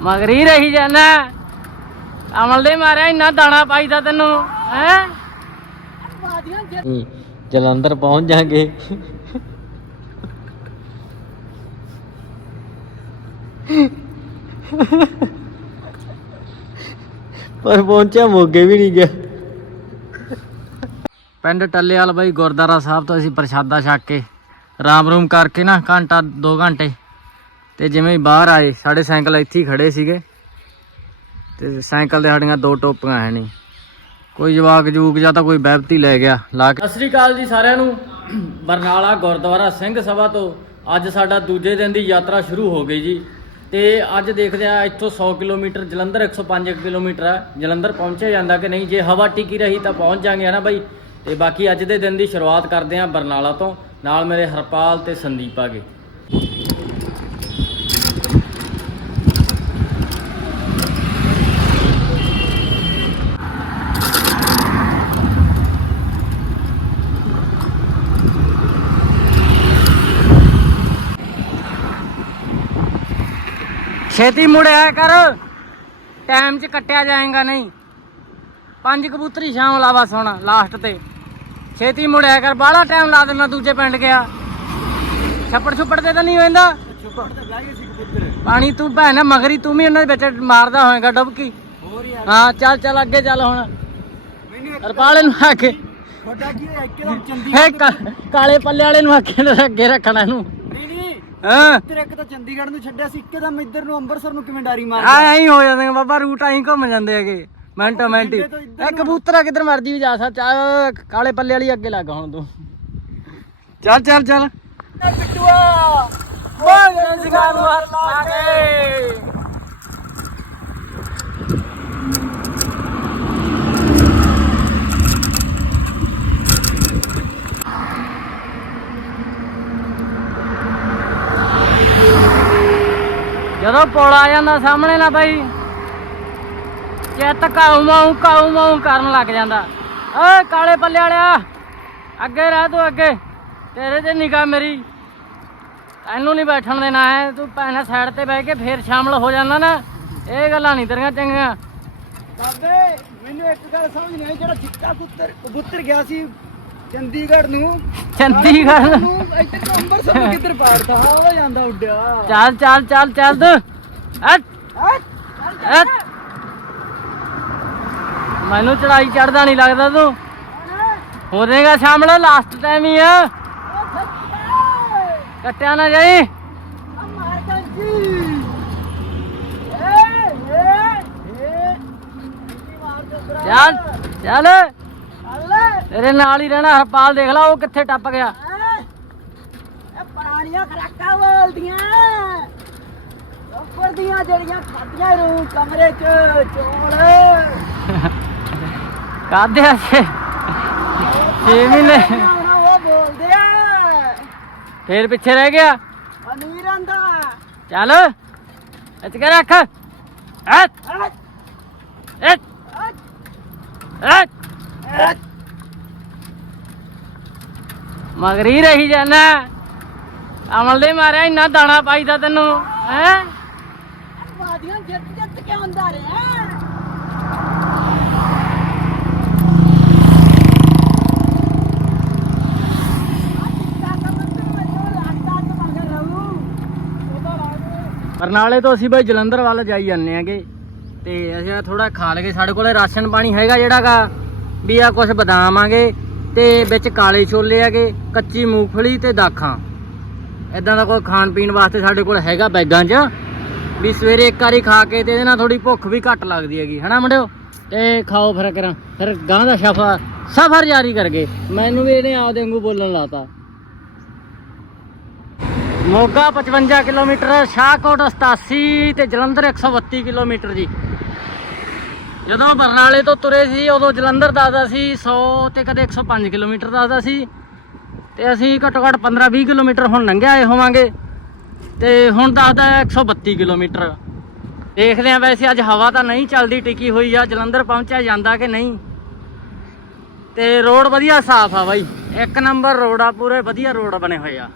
ਮਗਰ ਹੀ ਰਹੀ ਜਾਣਾ ਅਮਲ ਦੇ ਮਾਰਿਆ ਇੰਨਾ ਦਾਣਾ ਪਾਈਦਾ ਤੈਨੂੰ ਹੈ? ਜਲੰਧਰ ਪਹੁੰਚ ਜਾਗੇ। ਪਰ ਪਹੁੰਚਿਆ ਮੋਗੇ ਵੀ ਨਹੀਂ ਗਿਆ। ਪਿੰਡ ਟੱਲੇਵਾਲ ਬਾਈ ਗੁਰਦਾਰਾ ਸਾਹਿਬ ਤੋਂ ਅਸੀਂ ਪ੍ਰਸ਼ਾਦਾ ਛਕ ਕੇ ਰਾਮ ਰੂਮ ਕਰਕੇ ਨਾ ਘੰਟਾ 2 ਘੰਟੇ ਤੇ ਜਿਵੇਂ ਹੀ ਬਾਹਰ ਆਏ, ਸਾਡੇ ਸਾਈਕਲ ਇੱਥੇ ਹੀ ਖੜੇ ਸੀਗੇ। ਤੇ ਸਾਈਕਲ ਦੇ ਸਾਡੀਆਂ ਦੋ ਟੋਪੀਆਂ ਹੈ ਨਹੀਂ। ਕੋਈ ਜਵਾਕ ਜੂਕ ਜਾਂ ਤਾਂ ਕੋਈ ਬੈਬਤੀ ਲੈ ਗਿਆ, ਲਾ ਕੇ। ਸਤਿ ਸ੍ਰੀ ਅਕਾਲ ਜੀ ਸਾਰਿਆਂ ਨੂੰ। ਬਰਨਾਲਾ ਗੁਰਦੁਆਰਾ ਸਿੰਘ ਸਭਾ ਤੋਂ ਅੱਜ ਸਾਡਾ ਦੂਜੇ ਦਿਨ ਦੀ ਯਾਤਰਾ ਸ਼ੁਰੂ ਹੋ ਗਈ ਜੀ। ਤੇ ਅੱਜ ਦੇਖਦੇ ਆ ਇੱਥੋਂ 100 ਕਿਲੋਮੀਟਰ ਜਲੰਧਰ 105 ਕਿਲੋਮੀਟਰ ਹੈ ਜਲੰਧਰ ਪਹੁੰਚਿਆ ਜਾਂਦਾ ਕਿ ਨਹੀਂ? ਜੇ ਹਵਾ ਟਿਕੀ ਰਹੀ ਤਾਂ ਪਹੁੰਚ ਜਾਾਂਗੇ ਹਨਾ ਬਾਈ? ਤੇ ਬਾਕੀ ਅੱਜ ਦੇ ਦਿਨ ਦੀ ਸ਼ੁਰੂਆਤ ਕਰਦੇ ਆ ਬਰਨਾਲਾ ਤੋਂ। ਨਾਲ ਮੇਰੇ ਹਰਪਾਲ ਤੇ ਸੰਦੀਪ ਆਗੇ ਛੇਤੀ ਮੁੜਿਆ ਕਰ। ਟਾਈਮ 'ਚ ਕੱਟਿਆ ਜਾਏਗਾ ਨਹੀਂ। ਪੰਜ ਕਬੂਤਰੀ ਸ਼ਾਮ ਲਾ ਬਸ ਹੁਣ ਲਾਸਟ ਤੇ। ਛੇਤੀ ਮੁੜਿਆ ਕਰ। ਬਾਹਲਾ ਟਾਈਮ ਲਾ ਦੇਣਾ ਦੂਜੇ ਪਿੰਡ ਗਿਆ। ਛੱਪੜ ਛੁੱਪੜ ਤੇ ਤਾਂ ਨਹੀਂ ਹੋਇੰਦਾ ਪਾਣੀ ਤੂੰ ਭੈਣ ਮਗਰੀ ਤੂੰ ਵੀ ਉਹਨਾਂ ਦੇ ਵਿੱਚ ਮਾਰਦਾ ਹੋਏਗਾ ਡੁਬਕੀ ਹਾਂ ਚੱਲ ਚੱਲ ਅੱਗੇ ਚੱਲ ਹੁਣ। ਰਪਾਲੇ ਨੂੰ ਆ ਕੇ। ਵੱਡਾ ਕੀ ਹੈ ਇੱਕਦਮ ਚੰਦੀ ਕਾਲੇ ਪੱਲੇ ਵਾਲੇ ਨੂੰ ਅੱਗੇ ਅੱਗੇ ਰੱਖਣਾ ਇਹਨੂੰ। ਹਾਂ ਤੇਰੇ ਇੱਕ ਤਾਂ ਚੰਡੀਗੜ੍ਹ ਨੂੰ ਛੱਡਿਆ ਸੀ ਇੱਕਦਮ ਇੱਧਰ ਨੂੰ ਅੰਮ੍ਰਿਤਸਰ ਨੂੰ ਕਿਵੇਂ ਡਾਰੀ ਮਾਰ ਆ ਐਂ ਹੋ ਜਾਂਦੇ ਨੇ ਬਾਬਾ ਰੂਟ ਐਂ ਘੁੰਮ ਜਾਂਦੇ ਹੈਗੇ ਮਿੰਟੋ ਮਿੰਟ ਹੀ ਇਹ ਕਬੂਤਰ ਆ ਕਿੱਧਰ ਮਰਜ਼ੀ ਵੀ ਜਾ ਸਕਦਾ ਚੱਲ ਕਾਲੇ ਪੱਲੇ ਵਾਲੀ ਅੱਗੇ ਲੱਗ ਹੁਣ ਤੂੰ ਚੱਲ ਚੱਲ ਚੱਲ ਬਿੱਟੂਆ ਬੋਲ ਜਗਾਰ ਹੱਥ ਆ ਗਏ ਜਦੋਂ ਪੁਲ ਆ ਜਾਂਦਾ ਸਾਹਮਣੇ ਨਾ ਬਾਈ। ਚਿੱਤ ਕਾਉ ਮਾਉ ਕਾਉ ਮਾਉ ਕਰਨ ਲੱਗ ਜਾਂਦਾ। ਓਏ ਕਾਲੇ ਪੱਲੇ ਵਾਲਿਆ ਅੱਗੇ ਰਹਿ ਤੂੰ ਅੱਗੇ। ਤੇਰੇ ਤੇ ਨਿਗਾਹ ਮੇਰੀ। ਤੈਨੂੰ ਨਹੀਂ ਬੈਠਣ ਦੇਣਾ ਹੈ ਤੂੰ ਭੈਣਾ ਸਾਈਡ ਤੇ ਬਹਿ ਕੇ ਫੇਰ ਸ਼ਾਮਲ ਹੋ ਜਾਂਦਾ ਨਾ। ਇਹ ਗੱਲਾਂ ਨਹੀਂ ਤੇਰੀਆਂ ਚੰਗੀਆਂ। ਬਾਬੇ ਮੈਨੂੰ ਇੱਕ ਗੱਲ ਸਮਝ ਨਹੀਂ ਆਈ ਜਿਹੜਾ ਚਿੱਟਾ ਕੁੱਤਰ ਕਬੂਤਰ ਗਿਆ ਸੀ ਚੰਡੀਗੜ੍ਹ ਨੂੰ। ਚੰਡੀਗੜ੍ਹ ਨੂੰ ਤੋਂ ਅੰਮ੍ਰਿਤਸਰ ਕਿੱਧਰ ਪਾੜਦਾ ਹਵਾ ਜਾਂਦਾ ਉੱਡਿਆ। ਚੱਲ ਚੱਲ ਚੱਲ ਚੱਲ ਮੈਨੂੰ ਚੜਾਈ ਚੜਦਾ ਨਹੀਂ ਲੱਗਦਾ ਤੂੰ। ਹੋ ਜਾਏਗਾ ਸ਼ਾਮਲ ਲਾਸਟ ਟਾਈਮ ਹੀ ਆ। ਕੱਟਿਆ ਨਾ ਜਾਈ। ਚੱਲ ਚੱਲ। ਤੇਰੇ ਨਾਲ ਹੀ ਰਹਿਣਾ, ਹਰਪਾਲ ਦੇਖ ਲਾ, ਉਹ ਕਿੱਥੇ ਟੱਪ ਗਿਆ। ਪੁਰਾਣੀਆਂ ਖਰਾਕਾਂ ਬੋਲਦੀਆਂ। ਉੱਪਰ ਦੀਆਂ ਜਿਹੜੀਆਂ ਖਾਦੀਆਂ ਰੂ ਕਮਰੇ 'ਚ ਚੋਲ। ਕਾਦੇ ਆਸੇ 6 ਮਹੀਨੇ ਹੁਣ ਉਹ ਬੋਲਦੇ ਆ। ਫੇਰ ਪਿੱਛੇ ਰਹਿ ਗਿਆ। ਅਮੀਰ ਆਂਦਾ। ਚੱਲ ਇੱਥੇ ਕੇ ਰੱਖ ਹਟ ਹਟ ਹਟ ਮਗਰ ਰਹੀ ਜਾਣਾ ਅਮਲ ਦੇ ਮਾਰਿਆ ਇੰਨਾ ਦਾਣਾ ਪਾਈਦਾ ਤੈਨੂੰ ਹੈ? ਬਾਦੀਆਂ ਜਿੱਤ ਜਿੱਤ ਕੇ ਆਉਂਦਾ ਰਿਹਾ। ਬਰਨਾਲੇ ਤੋਂ ਅਸੀਂ ਬਈ ਜਲੰਧਰ ਵੱਲ ਜਾਈ ਜਾਂਦੇ ਆਂਗੇ ਤੇ ਅਸੀਂ ਥੋੜਾ ਖਾ ਲਗੇ ਸਾਡੇ ਕੋਲੇ ਰਾਸ਼ਨ ਪਾਣੀ ਹੈਗਾ ਜਿਹੜਾਗਾ, ਵੀ ਆ ਕੁਝ ਬਦਾਮ ਆਗੇ ਤੇ ਵਿੱਚ ਕਾਲੇ ਛੋਲੇ ਆਗੇ ਕੱਚੀ ਮੂੰਗਫਲੀ ਤੇ ਦਾਖਾਂ। ਇਦਾਂ ਦਾ ਕੋਈ ਖਾਣ ਪੀਣ ਵਾਸਤੇ ਸਾਡੇ ਕੋਲ ਹੈਗਾ ਬੈਗਾਂ 'ਚ। ਵੀ ਸਵੇਰੇ ਇੱਕ ਵਾਰੀ ਖਾ ਕੇ ਤੇ ਇਹਦੇ ਨਾਲ ਥੋੜੀ ਭੁੱਖ ਵੀ ਘੱਟ ਲੱਗਦੀ ਹੈਗੀ, ਹਨਾ ਮੁੰਡਿਓ? ਤੇ ਖਾਓ ਫਿਰ ਕਰਾਂ ਫਿਰ ਗਾਂ ਦਾ ਸਫਰ ਸਫਰ ਜਾਰੀ ਕਰ ਗਏ। ਮੈਨੂੰ ਵੀ ਇਹਨੇ ਆਪਦੇ ਵਾਂਗੂ ਬੋਲਣ ਲਾਤਾ। ਮੋਗਾ 55 ਕਿਲੋਮੀਟਰ, ਸ਼ਾਹਕੋਟ 87 ਤੇ ਜਲੰਧਰ 132 ਕਿਲੋਮੀਟਰ ਜੀ। ਜਦੋਂ ਬਰਨਾਲੇ ਤੋਂ ਤੁਰੇ ਸੀ, ਉਦੋਂ ਜਲੰਧਰ ਦੱਸਦਾ ਸੀ 100 ਤੇ ਕਦੇ 105 ਕਿਲੋਮੀਟਰ ਦੱਸਦਾ ਸੀ। ਤੇ ਅਸੀਂ ਘੱਟੋ ਘੱਟ 15 20 ਕਿਲੋਮੀਟਰ ਹੁਣ ਲੰਘਿਆ ਆਏ ਹੋਵਾਂਗੇ। ਤੇ ਹੁਣ ਦੱਸਦਾ ਹੈ 132 ਕਿਲੋਮੀਟਰ। ਦੇਖਦੇ ਆਂ ਵੈਸੇ ਅੱਜ ਹਵਾ ਤਾਂ ਨਹੀਂ ਚੱਲਦੀ, ਟਿਕੀ ਹੋਈ ਆ, ਜਲੰਧਰ ਪਹੁੰਚਿਆ, ਜਾਂਦਾ ਕਿ ਨਹੀਂ? ਤੇ ਰੋਡ ਵਧੀਆ ਸਾਫ਼ ਆ ਬਾਈ। ਇੱਕ ਨੰਬਰ ਰੋਡ ਆ, ਪੂਰੇ ਵਧੀਆ ਰੋਡ ਬਣੇ ਹੋਏ ਆ।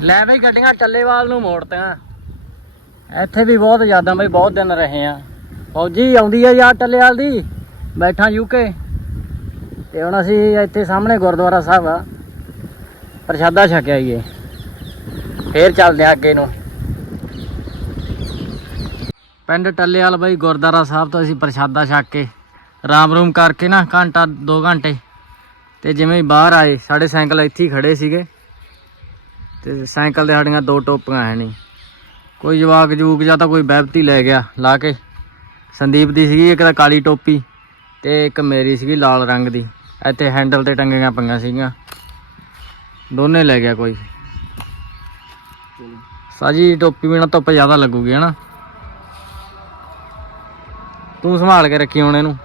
ਲੈ ਬਈ ਗੱਡੀਆਂ ਟੱਲੇਵਾਲ ਨੂੰ ਮੋੜਤੀਆਂ ਇੱਥੇ ਵੀ ਬਹੁਤ ਜ਼ਿਆਦਾ ਬਈ, ਬਹੁਤ ਦਿਨ ਰਹੇ ਆ। ਫੌਜੀ ਆਉਂਦੀ ਆ ਯਾਰ ਟੱਲੇਵਾਲ ਦੀ। ਬੈਠਾ ਯੂਕੇ ਤੇ ਹੁਣ ਅਸੀਂ ਇੱਥੇ ਸਾਹਮਣੇ ਗੁਰਦੁਆਰਾ ਸਾਹਿਬ ਆ। ਪ੍ਰਸ਼ਾਦਾ ਛਕਿਆ ਈਏ ਫੇਰ ਚੱਲਦੇ ਆ ਅੱਗੇ ਨੂੰ। ਪਿੰਡ ਟੱਲੇਵਾਲ ਬਾਈ, ਗੁਰਦੁਆਰਾ ਸਾਹਿਬ ਤੋਂ ਅਸੀਂ ਪ੍ਰਸ਼ਾਦਾ ਛਕ ਕੇ ਰਾਮ ਰੂਮ ਕਰਕੇ ਨਾ ਘੰਟਾ 2 ਘੰਟੇ ਤੇ ਜਿਵੇਂ ਹੀ ਬਾਹਰ ਆਏ, ਸਾਡੇ ਸਾਈਕਲ ਇੱਥੇ ਹੀ ਖੜੇ ਸੀਗੇ ਤੇ ਸਾਈਕਲ ਦੇ ਸਾਡੀਆਂ ਦੋ ਟੋਪੀਆਂ ਹੈ ਨਹੀਂ। ਕੋਈ ਜਵਾਕ ਜੂਕ ਜਾਂ ਤਾਂ ਕੋਈ ਬੈਬਤੀ ਲੈ ਗਿਆ, ਲਾ ਕੇ। ਸੰਦੀਪ ਦੀ ਸੀਗੀ ਇੱਕ ਤਾਂ ਕਾਲੀ ਟੋਪੀ ਤੇ ਇੱਕ ਮੇਰੀ ਸੀਗੀ ਲਾਲ ਰੰਗ ਦੀ। ਇੱਥੇ ਹੈਂਡਲ ਤੇ ਟੰਗੀਆਂ ਪਈਆਂ ਸੀਗੀਆਂ। ਦੋਨੇ ਲੈ ਗਿਆ ਕੋਈ। ਸਾਜੀ ਟੋਪੀ ਬਿਨਾ ਧੁੱਪ ਜ਼ਿਆਦਾ ਲੱਗੂਗੀ ਹਨਾ? ਤੂੰ ਸੰਭਾਲ ਕੇ ਰੱਖੀ ਹੁਣ ਇਹਨੂੰ।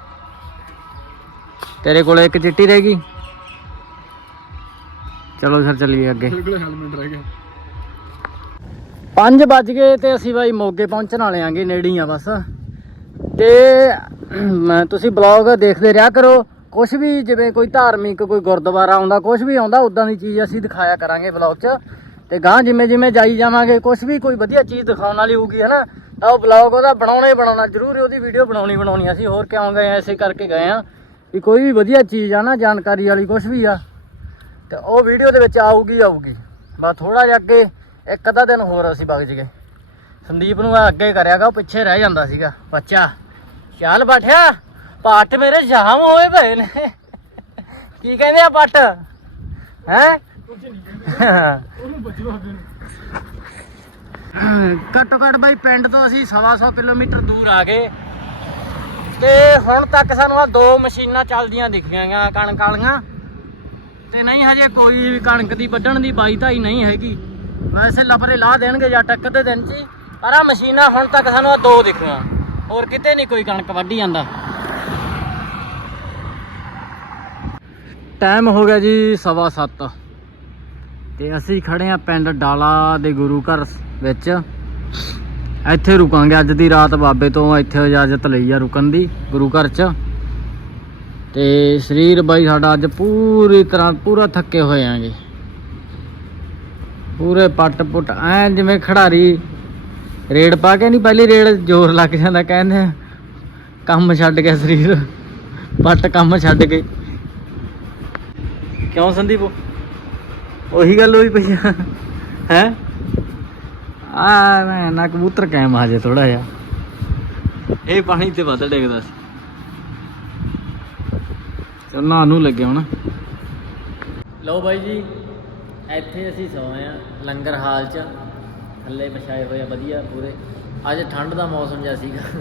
ਤੇਰੇ ਕੋਲੇ ਇੱਕ ਚਿੱਟੀ ਰਹੇਗੀ ਚਲੋ ਫਿਰ ਚੱਲੀਏ ਅੱਗੇ। ਮੇਰੇ ਕੋਲ ਹੈਲਮਟ ਰਹਿ ਗਿਆ। 5 ਵੱਜ ਗਏ ਤੇ ਅਸੀਂ ਬਾਈ ਮੋਗੇ ਪਹੁੰਚਣ ਵਾਲੇ ਆਂਗੇ ਨੇੜੇ ਹੀ ਆ ਬਸ। ਤੇ ਤੁਸੀਂ ਬਲੌਗ ਦੇਖਦੇ ਰਿਹਾ ਕਰੋ। ਕੁਝ ਵੀ ਜਿਵੇਂ ਕੋਈ ਧਾਰਮਿਕ ਕੋਈ ਗੁਰਦੁਆਰਾ ਆਉਂਦਾ ਕੁਝ ਵੀ ਆਉਂਦਾ ਉਦਾਂ ਦੀ ਚੀਜ਼ ਅਸੀਂ ਦਿਖਾਇਆ ਕਰਾਂਗੇ ਬਲੌਗ 'ਚ। ਤੇ ਗਾਂ ਜਿਵੇਂ ਜਿਵੇਂ ਜਾਈ ਜਾਵਾਂਗੇ ਕੁਝ ਵੀ ਕੋਈ ਵਧੀਆ ਚੀਜ਼ ਦਿਖਾਉਣ ਵਾਲੀ ਹੋਊਗੀ, ਹਨਾ, ਤਾਂ ਉਹ ਬਲੌਗ ਉਹਦਾ ਬਣਾਉਣਾ ਹੀ ਬਣਾਉਣਾ, ਜ਼ਰੂਰ ਉਹਦੀ ਵੀਡੀਓ ਬਣਾਉਣੀ ਬਣਾਉਣੀ ਅਸੀਂ, ਹੋਰ ਕਿਉਂ ਗਏ ਆ ਐਸੇ ਕਰਕੇ ਗਏ ਆ, ਵੀ ਕੋਈ ਵੀ ਵਧੀਆ ਚੀਜ਼ ਆ ਨਾ, ਜਾਣਕਾਰੀ ਵਾਲੀ ਕੁਝ ਵੀ ਆ, ਤੇ ਉਹ ਵੀਡੀਓ ਦੇ ਵਿੱਚ ਆਊਗੀ ਆਊਗੀ। ਬਸ ਥੋੜਾ ਜਿਹਾ ਅੱਗੇ, ਇੱਕ ਅੱਧਾ ਦਿਨ ਹੋਰ ਅਸੀਂ ਵਗ ਜਗੇ ਸੰਦੀਪ ਨੂੰ ਮੈਂ ਅੱਗੇ ਕਰਿਆਗਾ ਉਹ ਪਿੱਛੇ ਰਹਿ ਜਾਂਦਾ ਸੀਗਾ। ਬੱਚਾ, ਚੱਲ ਬੈਠਿਆ। ਪੱਟ ਮੇਰੇ ਸ਼ਾਮ ਹੋਏ ਪਏ ਨੇ। ਕੀ ਕਹਿੰਦੇ ਆ ਪੱਟ? ਹੈ? ਘੱਟੋ ਘੱਟ ਬਾਈ ਪਿੰਡ ਤੋਂ ਅਸੀਂ ਸਵਾ ਸੌ ਕਿਲੋਮੀਟਰ ਦੂਰ ਆ ਗਏ। ਤੇ ਹੁਣ ਤੱਕ ਸਾਨੂੰ ਆ ਦੋ ਮਸ਼ੀਨਾਂ ਚੱਲਦੀਆਂ ਦਿਖੀਆਂ ਕਣਕ ਵਾਲੀਆਂ। ਤੇ ਨਹੀਂ ਹਜੇ ਕੋਈ ਵੀ ਕਣਕ ਦੀ ਵੱਢਣ ਦੀ ਬਾਈ ਧਾਈ ਨਹੀਂ ਹੈਗੀ। ਵੈਸੇ ਲਪਰੇ ਲਾ ਦੇਣਗੇ ਜਾਂ ਟੱਕ ਦੇ ਦਿਨ 'ਚ ਪਰ ਆ ਮਸ਼ੀਨਾਂ ਹੁਣ ਤੱਕ ਸਾਨੂੰ ਆ ਦੋ ਦਿਖੀਆਂ। ਹੋਰ ਕਿਤੇ ਨਹੀਂ ਕੋਈ ਕਣਕ ਵੱਢੀ ਜਾਂਦਾ। ਟਾਈਮ ਹੋ ਗਿਆ ਜੀ ਸਵਾ ਸੱਤ। ਤੇ ਅਸੀਂ ਖੜੇ ਆ ਪਿੰਡ ਡਾਲਾ ਦੇ ਗੁਰੂ ਘਰ ਵਿੱਚ। ਇੱਥੇ ਰੁਕਾਂਗੇ ਅੱਜ ਦੀ ਰਾਤ ਬਾਬੇ ਤੋਂ, ਇੱਥੇ ਇਜਾਜ਼ਤ ਲਈ ਆ ਰੁਕਣ ਦੀ, ਗੁਰੂ ਘਰ 'ਚ। ਤੇ ਸਰੀਰ ਬਾਈ ਸਾਡਾ ਅੱਜ ਪੂਰੀ ਤਰ੍ਹਾਂ, ਪੂਰਾ ਥੱਕੇ ਹੋਏ ਆਂਗੇ ਪੂਰੇ ਪੱਟ ਪੁੱਟ, ਐ ਜਿਵੇਂ ਖਿਡਾਰੀ ਰੇਡ ਪਾ ਕੇ ਨਹੀਂ ਪਹਿਲੀ ਰੇਡ ਜ਼ੋਰ ਲੱਗ ਜਾਂਦਾ, ਕਹਿੰਦੇ ਕੰਮ ਛੱਡ ਗਿਆ ਸਰੀਰ। ਪੱਟ ਕੰਮ ਛੱਡ ਕੇ। ਕਿਉਂ ਸੰਦੀਪ? ਉਹੀ ਗੱਲ ਹੋਈ ਪਈ ਆ। ਹੈ? ਆ, ਨਾ ਨਾ ਕਬੂਤਰ ਕਾਇਮ ਆ ਜੇ ਥੋੜਾ ਜਿਹਾ। ਇਹ ਪਾਣੀ ਤੇ ਵੱਧ ਡਿੱਗਦਾ ਸੀ। ਚੱਲਣਾ ਨੂੰ ਲੱਗੇ ਹੁਣ। ਲਓ ਬਾਈ ਜੀ, ਇੱਥੇ ਅਸੀਂ ਸੋਏ ਆ ਲੰਗਰ ਹਾਲ 'ਚ। ਥੱਲੇ ਵਿਛਾਏ ਹੋਏ ਆ ਵਧੀਆ ਪੂਰੇ। ਅੱਜ ਠੰਡ ਦਾ ਮੌਸਮ ਜਿਹਾ ਸੀਗਾ।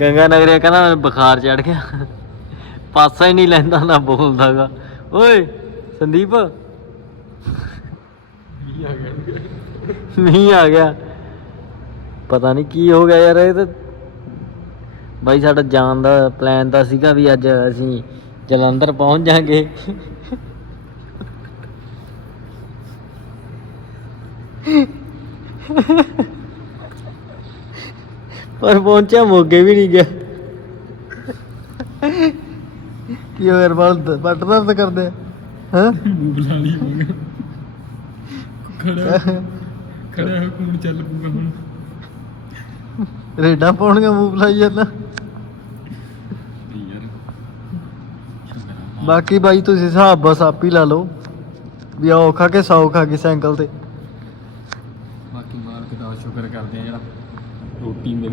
ਗੰਗਾ ਨਗਰ ਕਹਿੰਦਾ ਬੁਖਾਰ ਚੜ ਗਿਆ। ਪਾਸਾ ਹੀ ਨਹੀਂ ਲੈਂਦਾ ਨਾ ਬੋਲਦਾਗਾ। ਓਏ ਸੰਦੀਪ। ਨਹੀਂ ਆ ਗਿਆ। ਪਤਾ ਨਹੀਂ ਕੀ ਹੋ ਗਿਆ ਯਾਰ ਇਹ ਤਾਂ ਬਾਈ ਸਾਡਾ ਜਾਣ ਦਾ ਪਲਾਨ ਤਾਂ ਸੀਗਾ ਵੀ ਅੱਜ ਅਸੀਂ ਜਲੰਧਰ ਪਹੁੰਚ ਜਾਾਂਗੇ। ਪਰ ਪਹੁੰਚਿਆ ਮੋਗੇ ਵੀ ਨਹੀਂ ਗਿਆ। ਕੀ ਹੋ ਯਾਰ ਬਲ ਪੱਟ ਦਰਦ ਕਰਦੇ ਹਾਂ? ਬੁਲਾ ਲਈ ਹੋਗਾ ਖੜਾ ਖੜਾ ਹੋ ਕੋਣ ਚੱਲ ਪੂਗਾ ਹੁਣ। ਰੇਡਾਂ ਪਾਉਣਗੇ ਜਾਂਦਾ। ਯਾਰ। ਬਾਕੀ ਬਾਈ ਤੁਸੀਂ ਹਿਸਾਬ ਬਸ ਆਪ ਹੀ ਲਾ ਲਓ। ਵੀ ਆ ਔਖਾ ਕੇ ਸੌ ਖਾ ਕੇ ਸਾਈਕਲ ਤੇ। ਬਾਕੀ ਮਾਲਕ ਦਾ ਸ਼ੁਕਰ ਕਰਦੇ ਆ ਜਿਹੜਾ ਰੋਟੀ ਮਿਲ